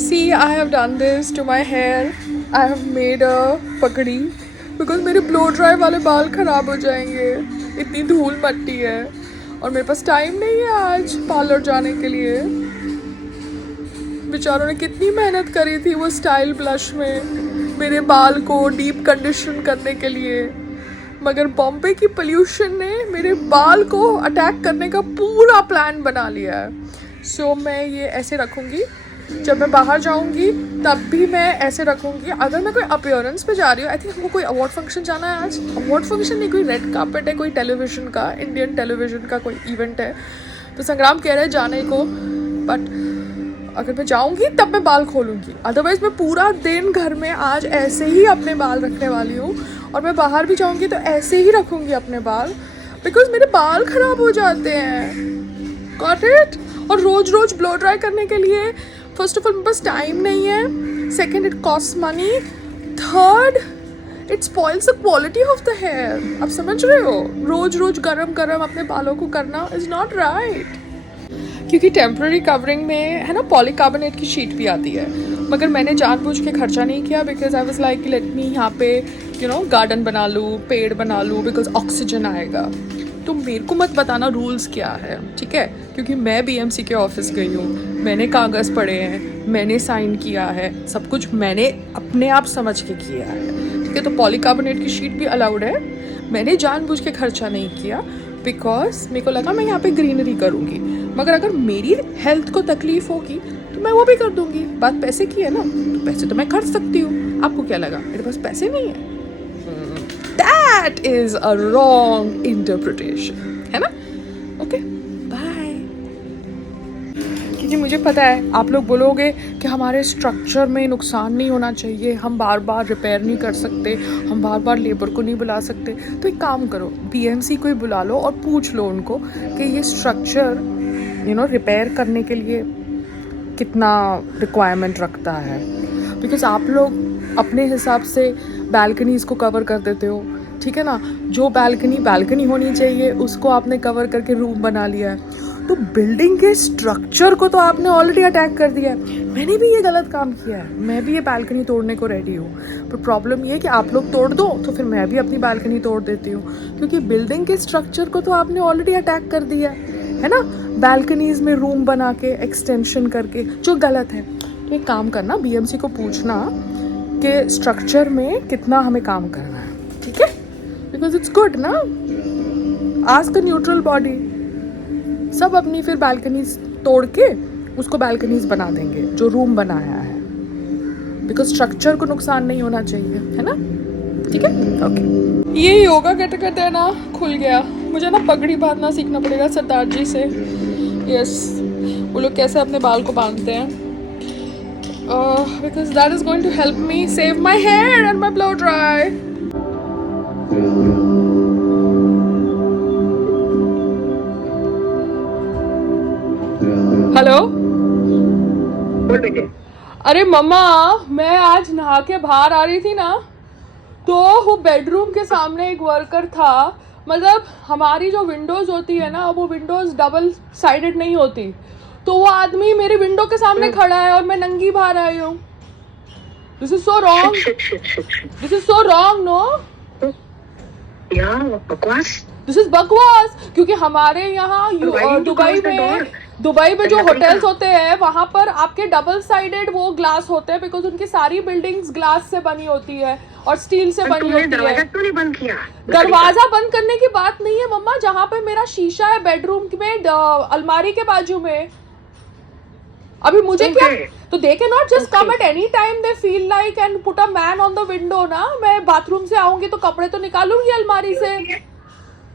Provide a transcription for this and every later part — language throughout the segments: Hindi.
See, I have done this to my hair. I have made a पकड़ी because मेरे ब्लो ड्राई वाले बाल ख़राब हो जाएंगे. इतनी धूल मट्टी है और मेरे पास टाइम नहीं है आज पार्लर जाने के लिए. बेचारों ने कितनी मेहनत करी थी वो स्टाइल ब्लश में मेरे बाल को डीप कंडीशन करने के लिए, मगर बॉम्बे की पोल्यूशन ने मेरे बाल को अटैक करने का पूरा प्लान बना लिया है. सो मैं ये ऐसे रखूँगी. जब मैं बाहर जाऊंगी तब भी मैं ऐसे रखूंगी. अगर मैं कोई अपीयरेंस पे जा रही हूँ, आई थिंक हमको कोई अवार्ड फंक्शन जाना है आज. अवार्ड फंक्शन नहीं, कोई रेड कार्पेट है, कोई टेलीविज़न का, इंडियन टेलीविज़न का कोई इवेंट है, तो संग्राम कह रहे हैं जाने को. बट अगर मैं जाऊंगी तब मैं बाल खोलूँगी. अदरवाइज़ मैं पूरा दिन घर में आज ऐसे ही अपने बाल रखने वाली हूँ और मैं बाहर भी जाऊँगी तो ऐसे ही रखूँगी अपने बाल, बिकॉज मेरे बाल ख़राब हो जाते हैं. Got it. और रोज़ रोज़ ब्लो ड्राई करने के लिए फर्स्ट ऑफ ऑल मेरे पास टाइम नहीं है. Second, it cost money. Third, it spoils the quality of the hair. आप समझ रहे हो, रोज रोज गरम गरम अपने बालों को करना इज़ नॉट राइट. क्योंकि टेम्प्रेरी कवरिंग में है ना पॉलीकार्बोनेट की शीट भी आती है, मगर मैंने जानबूझ के खर्चा नहीं किया because I was like let me यहाँ पे गार्डन बना लूँ, पेड़ बना लूँ, बिकॉज ऑक्सीजन आएगा. तो मेरे को मत बताना रूल्स क्या है, ठीक है, क्योंकि मैं बीएमसी के ऑफिस गई हूँ, मैंने कागज़ पढ़े हैं, मैंने साइन किया है, सब कुछ मैंने अपने आप समझ के किया है, ठीक है. तो पॉलीकार्बोनेट की शीट भी अलाउड है. मैंने जानबूझ के खर्चा नहीं किया बिकॉज मेरे को लगा मैं यहाँ पे ग्रीनरी करूँगी, मगर अगर मेरी हेल्थ को तकलीफ़ होगी तो मैं वो भी कर दूँगी. बात पैसे की है ना, तो पैसे तो मैं खर्च सकती हूँ. आपको क्या लगा मेरे पास पैसे नहीं है? That is a wrong interpretation, है ना? Okay, bye. क्योंकि मुझे पता है आप लोग बोलोगे कि हमारे स्ट्रक्चर में नुकसान नहीं होना चाहिए, हम बार बार रिपेयर नहीं कर सकते, हम बार बार लेबर को नहीं बुला सकते. तो एक काम करो, बीएमसी को ही बुला लो और पूछ लो उनको कि ये स्ट्रक्चर रिपेयर करने के लिए कितना रिक्वायरमेंट रखता है. बिकॉज आप लोग अपने हिसाब से बैल्कनीज़ को कवर कर देते हो, ठीक है ना. जो बैल्कनी होनी चाहिए उसको आपने कवर करके रूम बना लिया है. तो बिल्डिंग के स्ट्रक्चर को तो आपने ऑलरेडी अटैक कर दिया है. मैंने भी ये गलत काम किया है, मैं भी ये बैल्कनी तोड़ने को रेडी हूँ. पर प्रॉब्लम ये है कि आप लोग तोड़ दो तो फिर मैं भी अपनी बैल्कनी तोड़ देती हूँ, क्योंकि बिल्डिंग के स्ट्रक्चर को तो आपने ऑलरेडी अटैक कर दिया है ना, बैल्कनीज़ में रूम बना के एक्सटेंशन करके, जो गलत है. तो एक काम करना, बीएमसी को पूछना कि स्ट्रक्चर में कितना हमें काम करना है, ठीक है, बिकॉज इट्स गुड ना. Ask a neutral body. सब अपनी फिर बैल्कनीज तोड़ के उसको बैल्कनीज बना देंगे जो रूम बनाया है, बिकॉज स्ट्रक्चर को नुकसान नहीं होना चाहिए, है ना. ठीक है, ओके. ये योगा कहते कहते है ना खुल गया. मुझे ना पगड़ी बांधना सीखना पड़ेगा सरदार जी से. यस, वो लोग कैसे अपने बाल को बांधते हैं, because that is going to help me save my hair and my blow dry. Hello. अरे मम्मा, मैं आज नहा के बाहर आ रही थी ना, तो वो बेडरूम के सामने एक वर्कर था. मतलब हमारी जो विंडोज़ होती है ना, वो विंडोज़ डबल साइडेड नहीं होती, तो वो आदमी मेरी विंडो के सामने खड़ा है और मैं नंगी बाहर आई हूँ. This is so wrong. This is so wrong. No बकवास. दिस इज बकवास. क्योंकि हमारे यहाँ दुबई में जो होटल्स होते हैं वहाँ पर आपके डबल साइडेड वो ग्लास होते हैं, बिकॉज उनकी सारी बिल्डिंग्स ग्लास से बनी होती है और स्टील से बनी होती है. दरवाजा क्यों नहीं बंद किया? दरवाजा बंद करने की बात नहीं है मम्मा. जहाँ पे मेरा शीशा है बेडरूम में, अलमारी के बाजू में, अभी मुझे क्या, तो they can not just come at any time they feel like and put a man on the window ना. मैं बाथरूम से आऊंगी तो कपड़े तो निकालूंगी अलमारी से.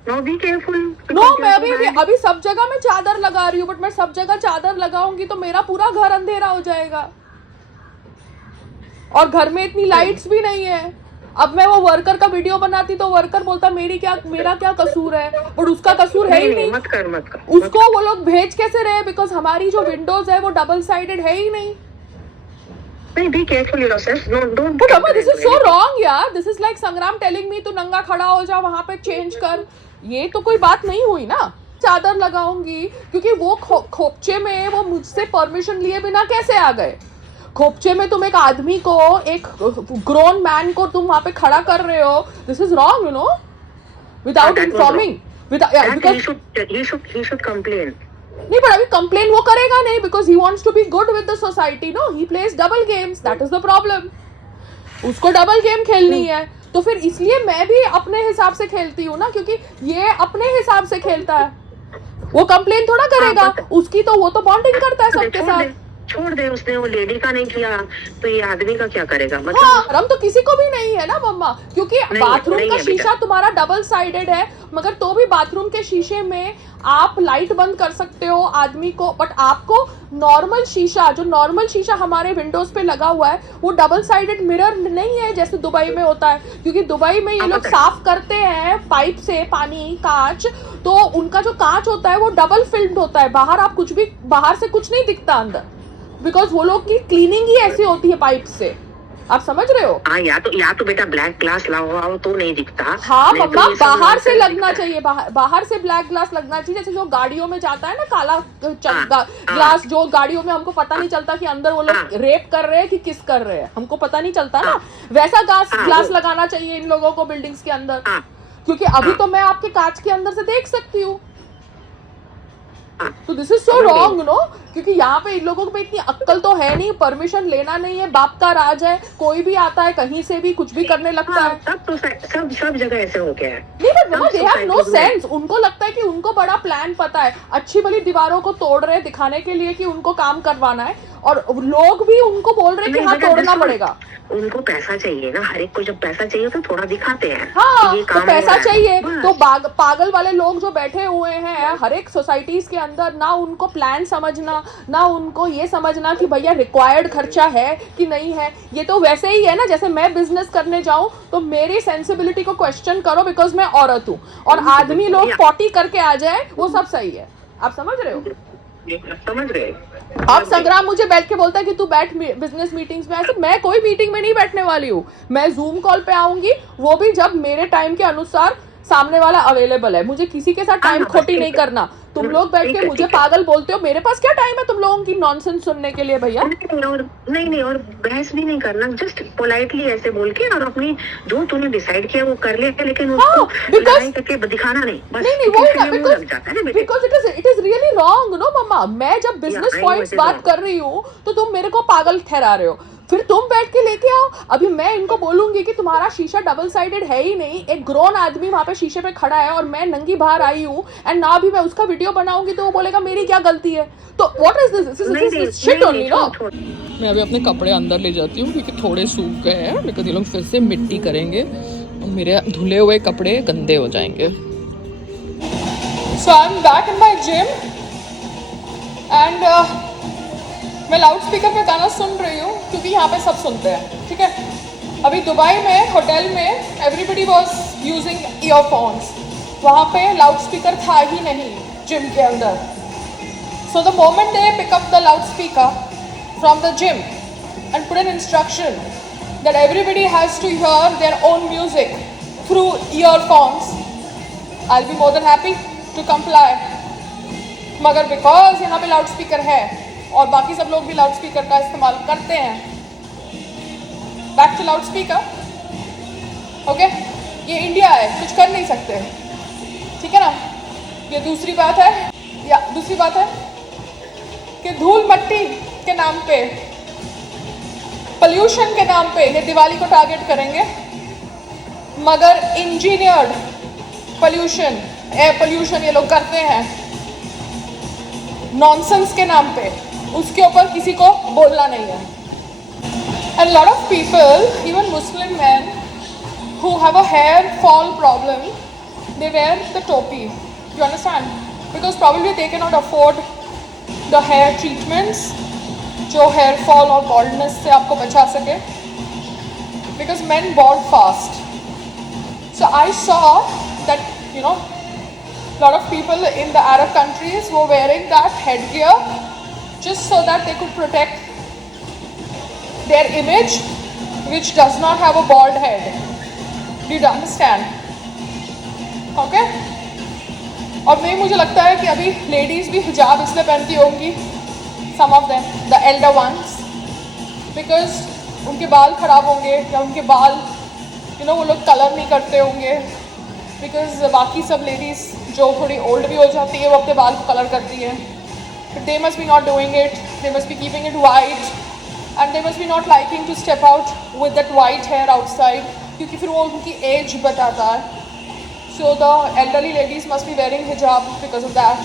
No, be careful. नो, मैं अभी सब जगह मैं चादर लगा रही हूँ, बट मैं सब जगह चादर लगाऊंगी तो मेरा पूरा घर अंधेरा हो जाएगा और घर में इतनी लाइट्स भी नहीं है. अब मैं वो वर्कर का वीडियो बनाती तो वर्कर बोलता मेरा क्या कसूर है, और उसका कसूर है ही नहीं. मत कर. उसको वो लोग भेज कैसे रहे, बिकॉज हमारी जो विंडोज है वो डबल साइडेड है ही नहीं. नहीं, be careful yourself. No, don't. But Amma, this is so wrong यार. This is like संग्राम telling me तू नंगा खड़ा हो जा, वहाँ पे चेंज कर. ये तो कोई बात नहीं हुई ना. चादर लगाऊंगी क्योंकि वो खोपचे में वो मुझसे परमिशन लिए बिना कैसे आ गए. खोपचे में तुम एक आदमी को, एक ग्रोन मैन को तुम वहां पे खड़ा कर रहे हो. This is wrong, you know, without informing. He should complain. नहीं, पर अभी कंप्लेन वो करेगा नहीं, because he wants to be good with the society. No, he plays double games. That is the problem. उसको डबल गेम खेलनी है, तो फिर इसलिए मैं भी अपने हिसाब से खेलती हूँ ना, क्योंकि ये अपने हिसाब से खेलता है. वो कंप्लेन थोड़ा करेगा, उसकी तो वो तो बॉन्डिंग करता है सबके साथ. छोड़ दे, उसने वो लेडी का नहीं किया तो ये आदमी का क्या करेगा? मतलब हाँ, हम तो किसी को भी नहीं है ना मम्मा, क्योंकि बाथरूम का शीशा तुम्हारा डबल साइडेड है, मगर तो भी बाथरूम के शीशे में आप लाइट बंद कर सकते हो आदमी को, बट आपको नॉर्मल शीशा, जो नॉर्मल शीशा हमारे विंडोज पे लगा हुआ है, वो डबल साइडेड मिरर नहीं है जैसे दुबई में होता है. क्योंकि दुबई में ये लोग साफ करते हैं पाइप से पानी, कांच, तो उनका जो कांच होता है वो डबल फिल्म्ड होता है. बाहर आप कुछ भी, बाहर से कुछ नहीं दिखता अंदर, बिकॉज वो लोग की क्लीनिंग ही ऐसी होती है पाइप से. आप समझ रहे हो? हाँ, या तो बेटा ब्लैक ग्लास लगाओ तो नहीं दिखता. हाँ मम्मा, बाहर से लगना चाहिए, बाहर से ब्लैक ग्लास लगना चाहिए. जैसे जो गाड़ियों में जाता है ना काला ग्लास, जो गाड़ियों में हमको पता नहीं चलता कि अंदर वो लोग रेप कर रहे हैं कि किस कर रहे हैं, हमको पता नहीं चलता ना, वैसा ग्लास लगाना चाहिए इन लोगों को बिल्डिंग्स के अंदर. क्योंकि अभी तो मैं आपके कांच के अंदर से देख सकती हूँ. तो this is so wrong, no, क्योंकि यहाँ पे इन लोगों पे इतनी अक्ल तो है नहीं, परमिशन लेना नहीं है, बाप का राज है, कोई भी आता है कहीं से भी कुछ भी करने लगता है. सब जगह ऐसे हो गया है. नहीं, but mama they have no sense. उनको लगता है कि उनको बड़ा प्लान पता है, अच्छी भली दीवारों को तोड़ रहे हैं दिखाने के लिए कि उनको काम करवाना है, और लोग भी उनको बोल रहे हैं कि हाँ तोड़ना पड़ेगा. उनको पैसा चाहिए ना, हर एक को जब पैसा चाहिए तो थोड़ा दिखाते हैं. हाँ, तो पैसा चाहिए तो पागल वाले लोग जो बैठे हुए हैं हर एक सोसाइटीज के अंदर, ना उनको प्लान समझना, ना उनको ये समझना कि भैया रिक्वायर्ड खर्चा है कि नहीं है. ये तो वैसे ही है ना, जैसे मैं बिजनेस करने जाऊं तो मेरी सेंसिबिलिटी को क्वेश्चन करो, बिकॉज मैं औरत हूँ, और आदमी लोग 40 करके आ जाए वो सब सही है. आप समझ रहे हो? समझ रहे. अब संग्राम मुझे बैठ के बोलता है कि तू बैठ बिजनेस मीटिंग्स में. ऐसे मैं कोई मीटिंग में नहीं बैठने वाली हूँ. मैं जूम कॉल पे आऊंगी, वो भी जब मेरे टाइम के अनुसार सामने वाला अवेलेबल है. मुझे किसी के साथ टाइम खोटी नहीं करना. तुम लोग बैठ के मुझे पागल बोलते हो, मेरे पास क्या टाइम है तुम लोगों की नॉनसेंस सुनने के लिए भैया. नहीं, और बहस भी नहीं करना, जस्ट पोलाइटली ऐसे बोल के, और अपनी जो तूने डिसाइड किया वो कर लिया, लेकिन उसको लड़ाई करके दिखाना नहीं. नहीं, वो because it is really wrong, no mama. मैं जब बिजनेस पॉइंट्स बात कर रही हूँ तो तुम मेरे को पागल ठहरा रहे हो, फिर तुम बैठ के लेके आओ. अभी मैं इनको बोलूंगी कि तुम्हारा शीशा डबल साइडेड है ही नहीं, एक ग्रोन आदमी वहां पे शीशे पे खड़ा है और मैं नंगी बाहर आई हूँ, एंड ना भी मैं उसका वीडियो बनाऊंगी तो वो बोलेगा मेरी क्या गलती है. तो what is this shit only, no. मैं अभी अपने कपड़े अंदर ले जाती हूँ क्योंकि थोड़े सूख गए हैं, बिकॉज ये लोग फिर से मिट्टी करेंगे और मेरे धुले हुए कपड़े गंदे हो जाएंगे. So I am back in my gym and मैं लाउड स्पीकर पे गाना सुन रही हूँ क्योंकि यहाँ पे सब सुनते हैं, ठीक है. अभी दुबई में होटल में एवरीबडी वॉज यूजिंग ईयरफोन्स, वहाँ पे लाउड स्पीकर था ही नहीं जिम के अंदर. So the moment they pick up the loud speaker from the gym and put an instruction that everybody has to hear their own music through earphones, I will be more than happy to comply. मगर बिकॉज यहाँ पे लाउड स्पीकर है और बाकी सब लोग भी लाउड स्पीकर का इस्तेमाल करते हैं, back to loud speaker. Okay, ये इंडिया है, कुछ कर नहीं सकते, ठीक है ना. ये दूसरी बात है कि धूल मट्टी के नाम पे, पोल्यूशन के नाम पे ये दिवाली को टारगेट करेंगे, मगर इंजीनियर्ड पोल्यूशन, एयर पोल्यूशन ये लोग करते हैं नॉनसेंस के नाम पे, उसके ऊपर किसी को बोलना नहीं है. And lot of people, even Muslim men who have a hair fall problem, they wear the topi. You understand? Because probably they cannot afford the hair treatments जो hair fall और baldness से आपको बचा सके. Because men bald fast. So I saw that, you know, lot of people in the Arab countries were wearing that headgear just so that they could protect their image, which does not have a bald head. Do you understand? Okay? और नहीं, मुझे लगता है कि अभी लेडीज भी हिजाब इसलिए पहनती होंगी, some of them, the elder ones, because उनके बाल ख़राब होंगे या उनके बाल वो लोग कलर नहीं करते होंगे, बिकॉज बाकी सब लेडीज़ जो थोड़ी ओल्ड भी हो जाती है वो अपने बाल को कलर करती है, but they must be not doing it, they must be keeping it white and they must be not liking to step out with that white hair outside, क्योंकि फिर वो उनकी एज बताता है. So the elderly ladies must be wearing हिजाब बिकॉज ऑफ दैट.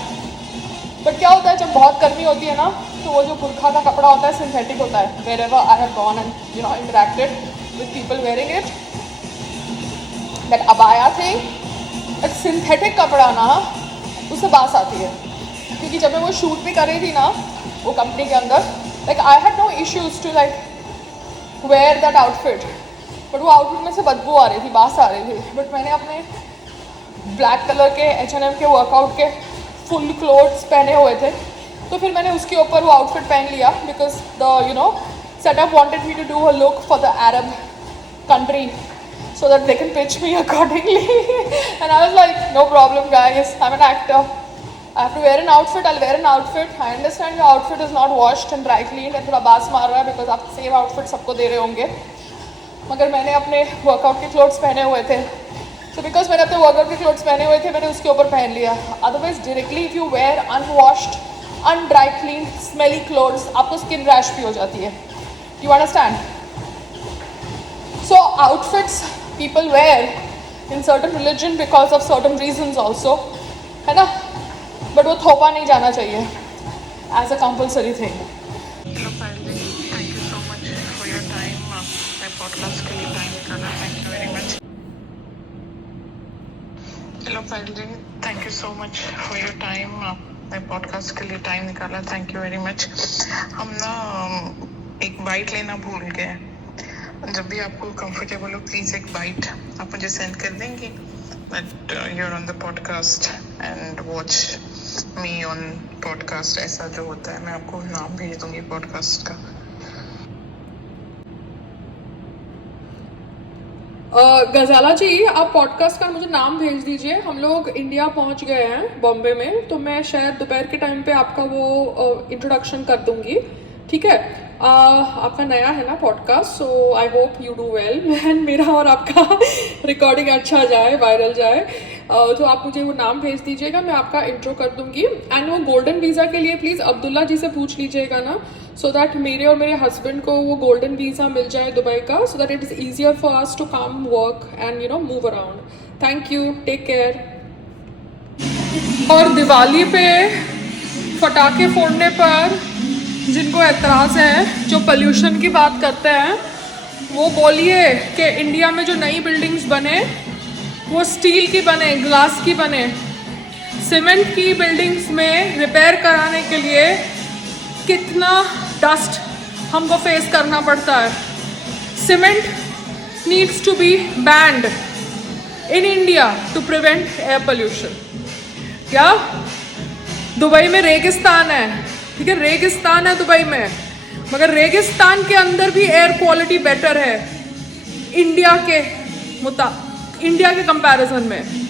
बट क्या होता है जब बहुत गर्मी होती है ना, तो वो जो बुरखा का कपड़ा होता है सिंथेटिक होता है. Wherever I have gone and interacted with people wearing it, that अबाया थिंग, दैट सिंथेटिक कपड़ा ना उससे बास आती है. क्योंकि जब मैं वो शूट भी कर रही थी ना वो कंपनी के अंदर, like I had no issues to like wear that outfit, but वो आउटफिट में से बदबू आ रही थी, बास आ रही थी. बट मैंने अपने ब्लैक कलर के H&M के वर्कआउट के फुल क्लोथ्स पहने हुए थे, तो फिर मैंने उसके ऊपर वो आउटफिट पहन लिया, because the setup wanted me to do a look for the Arab country so that they can pitch me accordingly. And I was like, no problem guys, I'm an actor, I have to wear an outfit, I'll wear an outfit. I understand your outfit is not washed and dry cleaned and थोड़ा बास मार रहा है बिकॉज आप सेम आउटफिट सबको दे रहे होंगे, मगर मैंने अपने वर्कआउट के क्लोथ्स पहने हुए थे, so बिकॉज मैंने अपने वर्कआउट के क्लोथ्स पहने हुए थे मैंने उसके ऊपर पहन लिया. Otherwise directly if you wear unwashed undry clean smelly clothes आपको स्किन रैश भी हो जाती है. You understand? So outfits people wear in certain religion because of certain reasons also, है ना, but वो थोपा नहीं जाना चाहिए as a compulsory thing. Hello Parijit, thank you so much for your time. मैं podcast के लिए time निकाला, thank you very much. Hello Parijit, thank you so much for your time. मैं podcast के लिए time निकाला, thank you very much. हम ना एक बाइट लेना भूल गए. जब भी आपको कंफर्टेबल हो प्लीज़ एक बाइट आप मुझे सेंड कर देंगे that you are on the podcast and watch me on podcast. ऐसा जो होता है मैं आपको नाम भेज दूंगी पॉडकास्ट का. गजाला जी आप पॉडकास्ट का मुझे नाम भेज दीजिए. हम लोग इंडिया पहुंच गए हैं बॉम्बे में, तो मैं शायद दोपहर के टाइम पे आपका वो इंट्रोडक्शन कर दूंगी, ठीक है. आपका नया है ना podcast, so I hope you do well and मेरा और आपका रिकॉर्डिंग अच्छा जाए, वायरल जाए. तो आप मुझे वो नाम भेज दीजिएगा, मैं आपका इंट्रो कर दूंगी. एंड वो गोल्डन वीज़ा के लिए प्लीज़ अब्दुल्ला जी से पूछ लीजिएगा ना, सो दैट मेरे और मेरे हस्बैंड को वो गोल्डन वीज़ा मिल जाए दुबई का, so that it is easier for us to come work and move around. Thank you, take care. और दिवाली पे पटाखे फोड़ने पर जिनको एतराज़ है, जो पोल्यूशन की बात करते हैं, वो बोलिए कि इंडिया में जो नई बिल्डिंग्स बने वो स्टील की बने, ग्लास की बने. सीमेंट की बिल्डिंग्स में रिपेयर कराने के लिए कितना डस्ट हमको फेस करना पड़ता है. Cement needs to be banned in India to prevent air pollution. क्या दुबई में रेगिस्तान है, ठीक है, रेगिस्तान है दुबई में, मगर रेगिस्तान के अंदर भी एयर क्वालिटी बेटर है इंडिया के कंपैरिजन में.